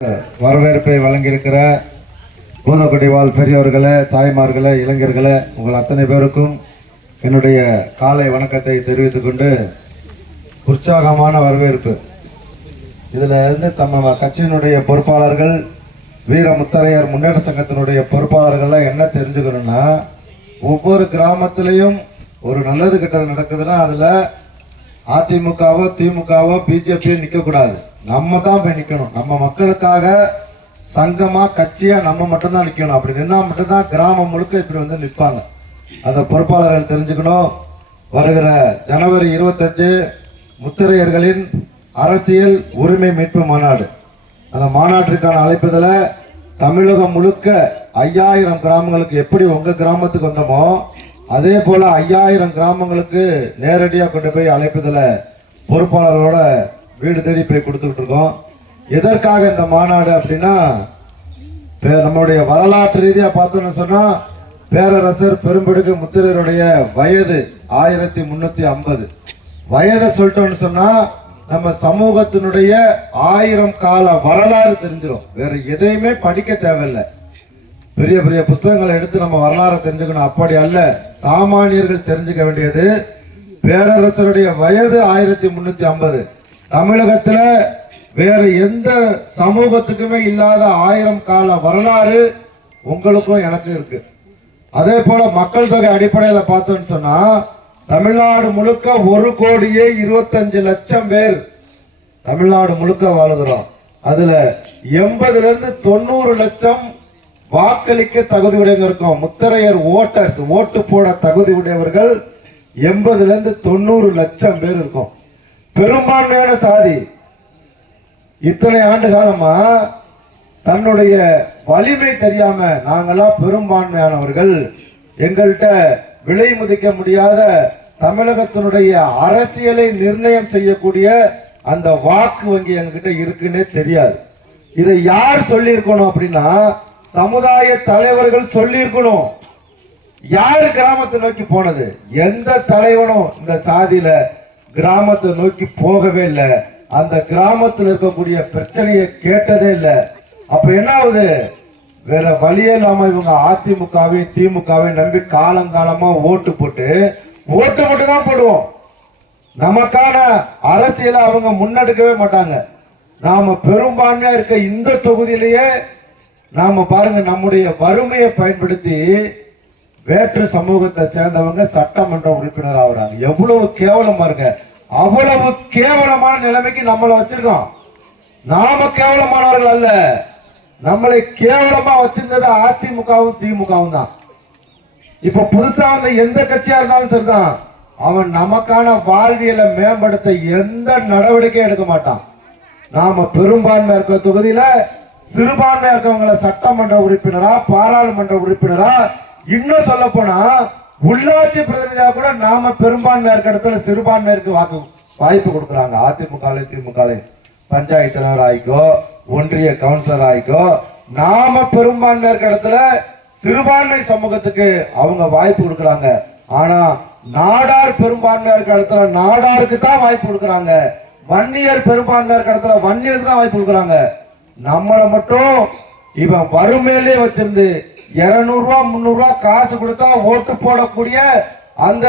வரவேற்பை வழங்கியிருக்கிற பூதக்குடி வாழ் பெரியோர்களே, தாய்மார்களே, இளைஞர்களே, உங்கள் அத்தனை பேருக்கும் என்னுடைய காலை வணக்கத்தை தெரிவித்துக் கொண்டு, உற்சாகமான வரவேற்பு. இதில் இருந்து நம்ம கட்சியினுடைய பொறுப்பாளர்கள், வீர முத்தரையர் முன்னேற்ற சங்கத்தினுடைய பொறுப்பாளர்கள்லாம் என்ன தெரிஞ்சுக்கணும்னா, ஒவ்வொரு கிராமத்திலையும் ஒரு நல்லது கெட்டது நடக்குதுன்னா அதில் அதிமுகவோ திமுகவோ பிஜேபியோ நிற்கக்கூடாது. நம்ம தான் போய் நிற்கணும். நம்ம மக்களுக்காக சங்கமா கட்சியா நம்ம மட்டும்தான் நிற்கணும். அப்படி நின்னா மட்டும்தான் கிராமம் முழுக்க இப்படி வந்து நிற்பாங்க. அதை பொறுப்பாளர்கள் தெரிஞ்சுக்கணும். வருகிற ஜனவரி 25 முத்திரையர்களின் அரசியல் உரிமை மீட்பு மாநாடு. அந்த மாநாட்டிற்கான அழைப்புதல தமிழகம் முழுக்க 5000 கிராமங்களுக்கு எப்படி உங்க கிராமத்துக்கு வந்தோமோ அதே போல 5000 கிராமங்களுக்கு நேரடியாக கொண்டு போய் அழைப்புதல பொறுப்பாளர்களோட வீடு தேடி போய் கொடுத்துக்கிட்டு இருக்கோம். எதற்காக இந்த மாநாடு அப்படின்னா, நம்மளுடைய வரலாற்று ரீதியா பார்த்தோம்னு சொன்னா, பேரரசர் பெரும்படுகு முத்திரையருடைய வயது 1350. வயதை சொல்லிட்டோம்னு சொன்னா நம்ம சமூகத்தினுடைய 1000 கால வரலாறு தெரிஞ்சிடும். வேற எதையுமே படிக்க தேவையில்லை. பெரிய பெரிய புத்தகங்களை எடுத்து நம்ம வரலாறு தெரிஞ்சுக்கணும். அப்படி அல்ல, சாமானியர்கள் தெரிஞ்சுக்க வேண்டியது பேரரசருடைய வயது 1350. தமிழகத்துல வேற எந்த சமூகத்துக்குமே இல்லாத 1000 கால வரலாறு உங்களுக்கும் எனக்கு இருக்கு. அதே போல மக்கள் தொகை அடிப்படையில பார்த்தோம்னு சொன்னா, தமிழ்நாடு முழுக்க 1,25,00,000 பேர் தமிழ்நாடு முழுக்க வாழுகிறோம். அதுல 80 இருந்து 90 லட்சம் வாக்களிக்க தகுதி உடையவங்க இருக்கும். முத்திரையர் ஓட்டர்ஸ், ஓட்டு போட தகுதி உடையவர்கள் 80 இருந்து 90 லட்சம் பேர் இருக்கும். பெரும்பான்மையான சாதி இத்தனை ஆண்டு காலமா தன்னுடைய வலிமை தெரியாம நாங்கெல்லாம் பெரும்பான்மையானவர்கள், எங்கள்கிட்ட விலை மதிக்க முடியாத தமிழகத்தினுடைய அரசியலை நிர்ணயம் செய்யக்கூடிய அந்த வாக்கு வங்கி எங்ககிட்ட இருக்குன்னே தெரியாது. இதை யார் சொல்லியிருக்கணும் அப்படின்னா, சமுதாய தலைவர்கள் சொல்லியிருக்கணும். யாரு கிராமத்தை நோக்கி போனது? எந்த தலைவனும் இந்த சாதியில கிராமத்தை நோக்கி போகவே இல்லை. அந்த கிராமத்தில் இருக்கக்கூடிய பிரச்சனையை கேட்டதே இல்லை. அப்ப என்ன ஆகுது? வேற வழியே இல்லாம இவங்க அதிமுகவை திமுகவை நம்பி காலங்காலமா ஓட்டு போட்டு ஓட்டு மட்டும் தான் போடுவோம். நமக்கான அரசியலை அவங்க முன்னெடுக்கவே மாட்டாங்க. நாம பெரும்பான்மையா இருக்க இந்த தொகுதியிலேயே நாம பாருங்க, நம்முடைய வறுமையை பயன்படுத்தி வேற்று சமூகத்தை சேர்ந்தவங்க சட்டமன்ற உறுப்பினர் ஆகுறாங்க. எவ்வளவு கேவலமா இருக்க! அவ்வளவு கேவலமான நிலைமைக்கு நம்மளை வச்சிருக்கோம். நாம கேவலமானவர்கள் அல்ல, நம்மளை கேவலமா வச்சிருந்தது அதிமுகவும் திமுகவும் தான். இப்ப புதுசா வந்த எந்த கட்சியா இருந்தாலும் சரிதான், அவன் நமக்கான வாழ்வியலை மேம்படுத்த எந்த நடவடிக்கையும் எடுக்க மாட்டான். நாம பெரும்பான்மை இருக்க தொகுதியில சிறுபான்மையா இருக்கவங்களை சட்டமன்ற உறுப்பினரா, பாராளுமன்ற உறுப்பினரா, இன்னும் சொல்ல போனா உள்ளாட்சி பிரதிநிதியா கூட நாம பெரும்பான்மையா இருக்க இடத்துல சிறுபான்மையருக்கு வாய்ப்பு கொடுக்குறாங்க. அதிமுக திமுக பஞ்சாயத்து தலைவர் ஆயிக்கோ, ஒன்றிய கவுன்சிலர் ஆயிக்கோ, நாம பெரும்பான்மையா இருக்க இடத்துல சிறுபான்மை சமூகத்துக்கு அவங்க வாய்ப்பு கொடுக்குறாங்க. ஆனா நாடார் பெரும்பான்மையா இருக்க இடத்துல நாடாருக்கு தான் வாய்ப்பு கொடுக்குறாங்க. வன்னியர் பெரும்பான்மையா இருக்க இடத்துல வன்னியருக்கு தான் வாய்ப்பு கொடுக்குறாங்க. நம்மளை மட்டும் இவன் வறுமையிலே வச்சிருந்து 200 ரூபா 300 ரூபா காசு கொடுத்தா ஓட்டு போடக்கூடிய அந்த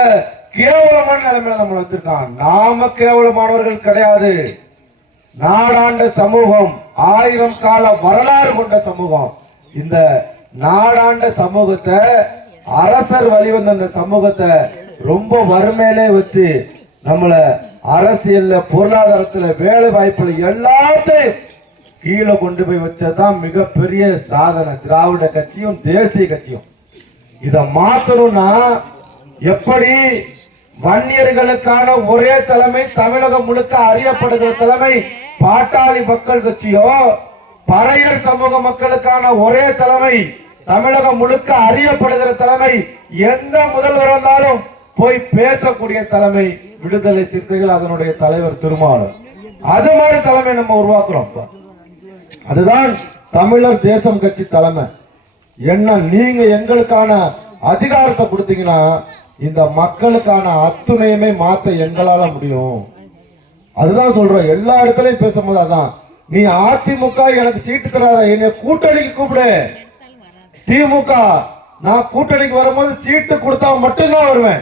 கேவலமான நிலைமையில நம்ம வச்சிருக்கான். நாம கேவலமானவர்கள் கிடையாது. நாடாண்ட சமூகம், 1000 கால வரலாறு கொண்ட சமூகம். இந்த நாடாண்ட சமூகத்தை, அரசர் வழிவந்த அந்த சமூகத்தை ரொம்ப வறுமையிலே வச்சு நம்மள அரசியல்ல, பொருளாதாரத்துல, வேலை வாய்ப்புல எல்லாத்தையும் கீழே கொண்டு போய் வச்சதான் மிகப்பெரிய சாதனை திராவிட கட்சியும் தேசிய கட்சியும். இதை மாத்தணும்னா எப்படி வன்னியர்களுக்கான ஒரே தலைமை தமிழகம் முழுக்க அறியப்படுகிற தலைமை பாட்டாளி மக்கள் கட்சியோ, பறையர் சமூக மக்களுக்கான ஒரே தலைமை தமிழகம் முழுக்க அறியப்படுகிற தலைமை எந்த முதல்வர் வந்தாலும் போய் பேசக்கூடிய தலைமை விடுதலை சிறுத்தைகள், அதனுடைய தலைவர் திருமாவளவன். அது மாதிரி தலைமை நம்ம உருவாக்குறோம். அதுதான் தமிழர் தேசம் கட்சி தலைமை. என்ன, நீங்க எங்களுக்கான அதிகாரத்தை கொடுத்தீங்கன்னா இந்த மக்களுக்கான அத்துணையுமே மாத்த எங்களால முடியும். அதுதான் சொல்றோம். எல்லா இடத்துலயும் பேசும்போது அதான் நீ அதிமுக எனக்கு சீட்டு தராத, என்னை கூட்டணிக்கு கூப்பிடு. திமுக நான் கூட்டணிக்கு வரும்போது சீட்டு கொடுத்தா மட்டும்தான் வருவேன்.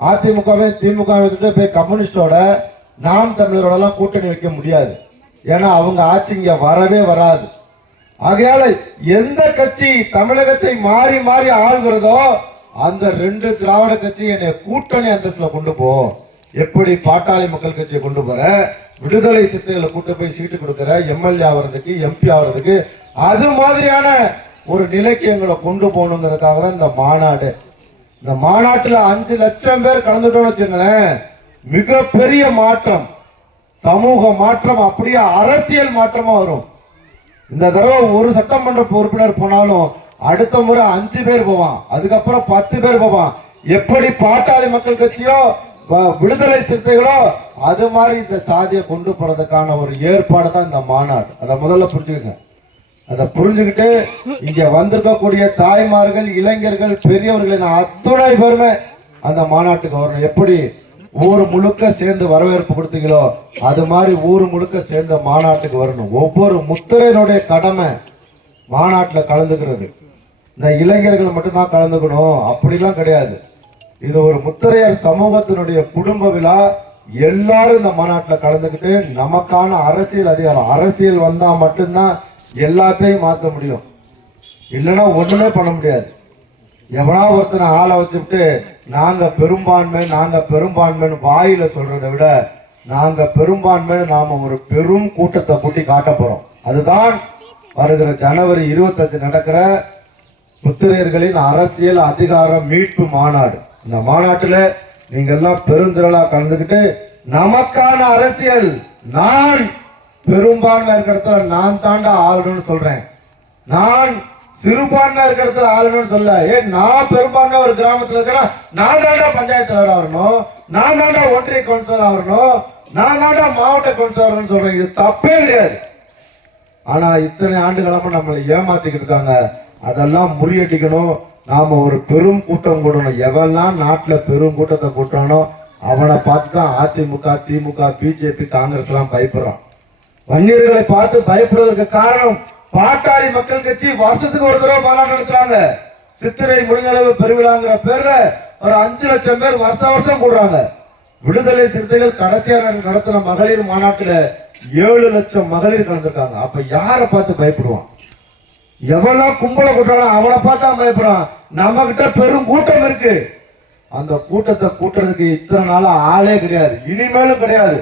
அதிமுகவே திமுக போய் கம்யூனிஸ்டோட நாம் தமிழரோட எல்லாம் கூட்டணி வைக்க முடியாது. ஏன்னா அவங்க ஆட்சி இங்க வரவே வராது. ஆகையால எந்த கட்சி தமிழகத்தை மாறி மாறி ஆளுகிறதோ அந்த 2 திராவிட கட்சி என்னை கூட்டணி அந்தஸ்துல கொண்டு போ. எப்படி பாட்டாளி மக்கள் கட்சியை கொண்டு போற, விடுதலை சிறுத்தைகளை கூட்டு போய் சீட்டு கொடுக்கிற, எம்எல்ஏ ஆகிறதுக்கு எம்பி ஆகிறதுக்கு, அது மாதிரியான ஒரு நிலைக்கு எங்களை கொண்டு போகணுங்கிறதுக்காக தான் இந்த மாநாடு. இந்த மாநாட்டுல 5 லட்சம் பேர் கலந்துட்டோம்னு வச்சுங்களேன், மிகப்பெரிய மாற்றம், சமூக மாற்றம், அப்படியே அரசியல் மாற்றமா வரும். இந்த தடவை ஒரு சட்டமன்ற உறுப்பினர் போனாலும் அடுத்த முறை 5 பேர் போவான், அதுக்கப்புறம் 10 பேர் போவான். எப்படி பாட்டாளி மக்கள் கட்சியோ விடுதலை சிறுத்தைகளோ அது மாதிரி இந்த சாதியை கொண்டு போறதுக்கான ஒரு ஏற்பாடு தான் இந்த மாநாடு. அதை முதல்ல புரிஞ்சுக்கங்க. அதை புரிஞ்சுக்கிட்டு இங்க வந்திருக்கக்கூடிய தாய்மார்கள், இளைஞர்கள், பெரியவர்களின் அத்துணை பேருமே அந்த மாநாட்டுக்கு வரணும். எப்படி ஊர் முழுக்க சேர்ந்து வரவேற்பு கொடுத்தீங்களோ அது மாதிரி ஊர் முழுக்க சேர்ந்த மாநாட்டுக்கு வரணும். ஒவ்வொரு முத்திரையினுடைய கடமை மாநாட்டில் கலந்துக்கிறது. இந்த இளைஞர்கள் மட்டும்தான் கலந்துக்கணும் அப்படிலாம் கிடையாது. இது ஒரு முத்திரையர் சமூகத்தினுடைய குடும்ப விழா. எல்லாரும் இந்த மாநாட்டில் கலந்துக்கிட்டு நமக்கான அரசியல் அதிகாரம், அரசியல் வந்தா மட்டும்தான் எல்லாத்தையும் மாற்ற முடியும். இல்லைன்னா ஒண்ணுமே பண்ண முடியாது. எவனா ஒருத்தனை ஆளை வச்சுட்டு நாங்க பெரும்பான்மைன்னு வாயில சொல்றதை விட நாங்க பெரும்பான்மை நாம ஒரு பெரும் கூட்டத்தை கூட்டி காட்ட போறோம். அதுதான் வருகிற ஜனவரி 25 நடக்கிற புத்திரையர்களின் அரசியல் அதிகார மீட்பு மாநாடு. இந்த மாநாட்டுல நீங்க எல்லாம் பெருந்திரளா கலந்துக்கிட்டு நமக்கான அரசியல், நான் பெரும்பான்மை இருக்கிற இடத்துல நான் தாண்டா ஆளணும்னு சொல்றேன், நான் சிறுபான்மை இருக்கிற இடத்துல ஆளணும்னு சொல்ல. நான் பெரும்பான்மை ஒரு கிராமத்துல இருக்கிற நான் தாண்டா பஞ்சாயத்து தலைவர் ஆகணும், நான் தாண்டா ஒன்றிய கவுன்சிலர் ஆகணும், நான் தாண்டா மாவட்ட கவுன்சிலர் ஆகணும்னு சொல்றேன். இது தப்பே கிடையாது. ஆனா இத்தனை ஆண்டுகளமா நம்மளை ஏமாத்திக்கிட்டு இருக்காங்க. அதெல்லாம் முறியடிக்கணும். நாம ஒரு பெரும் கூட்டம் கூடணும். எவெல்லாம் நாட்டுல பெரும் கூட்டத்தை கூட்டுறானோ அவனை பார்த்து தான் அதிமுக, திமுக, பிஜேபி, காங்கிரஸ் எல்லாம் பயப்படுறான். வன்னியர்களை பார்த்து பயப்படுவதற்கு காரணம் பாட்டாளி மக்கள் கட்சி வருஷத்துக்கு ஒரு தடவை மாநாடு நடத்துறாங்க. சித்திரை முடிஞ்சளவு பெருவிழாங்கிற பேர்ல ஒரு 5 லட்சம் பேர் வருஷம் கூடுறாங்க. விடுதலை சிறுத்தைகள் கடைசியா நடத்துற மகளிர் மாநாட்டுல 7 லட்சம் மகளிர் கலந்துருக்காங்க. அப்ப யாரை பார்த்து பயப்படுவான்? எவனா கும்பலை கூட்டாலும் அவனை பார்த்தா பயப்படுறான். நம்ம கிட்ட பெரும் கூட்டம் இருக்கு. அந்த கூட்டத்தை கூட்டுறதுக்கு இத்தனை நாள் ஆளே கிடையாது, இனிமேலும் கிடையாது.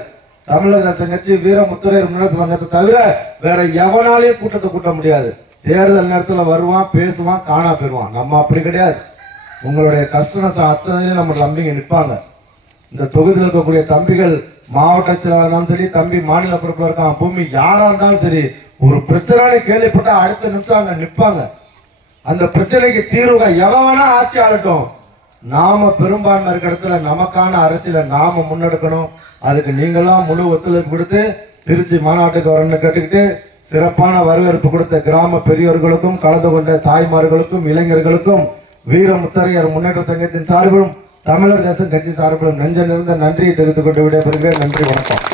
தமிழர் தேசம் கட்சி, வீர முத்திரையர் முன்னேற்ற சங்கத்தை தவிர வேற எவனாலே கூட்டத்தை கூட்ட முடியாது. தேர்தல் நேரத்தில் வருவான், பேசுவான், காணா போயிருவான். நம்ம அப்படி கிடையாது. உங்களுடைய கஷ்ட நஷ்டம் அத்தனையும் நம்ம தம்பிங்க நிற்பாங்க. இந்த தொகுதியில் இருக்கக்கூடிய தம்பிகள் மாவட்ட செயலாளர் இருந்தாலும் சரி, தம்பி மாநில பொறுப்பில் இருக்கான், பூமி யாரா இருந்தாலும் சரி, ஒரு பிரச்சனை கேள்விப்பட்டா அடுத்த நிமிஷம் அங்க நிற்பாங்க. அந்த பிரச்சனைக்கு தீர்வு எவன் வேணா ஆட்சி ஆளட்டும், நாம பெரும்பான்மை இருக்கிற இடத்துல நமக்கான அரசியலை நாம முன்னெடுக்கணும். அதுக்கு நீங்களாம் முழு ஒத்துழைப்பு கொடுத்து திருச்சி மாநாட்டுக்கு வரணும்னு கேட்டுக்கிட்டு சிறப்பான வரவேற்பு கொடுத்த கிராம பெரியோர்களுக்கும், கலந்து கொண்ட தாய்மார்களுக்கும், இளைஞர்களுக்கும் வீர முத்தரையர் முன்னேற்ற சங்கத்தின் சார்பிலும் தமிழர் தேசம் கட்சி சார்பிலும் நெஞ்ச நிறைந்த நன்றியை தெரிவித்துக் கொண்டு விடைபெறுகிறேன். நன்றி, வணக்கம்.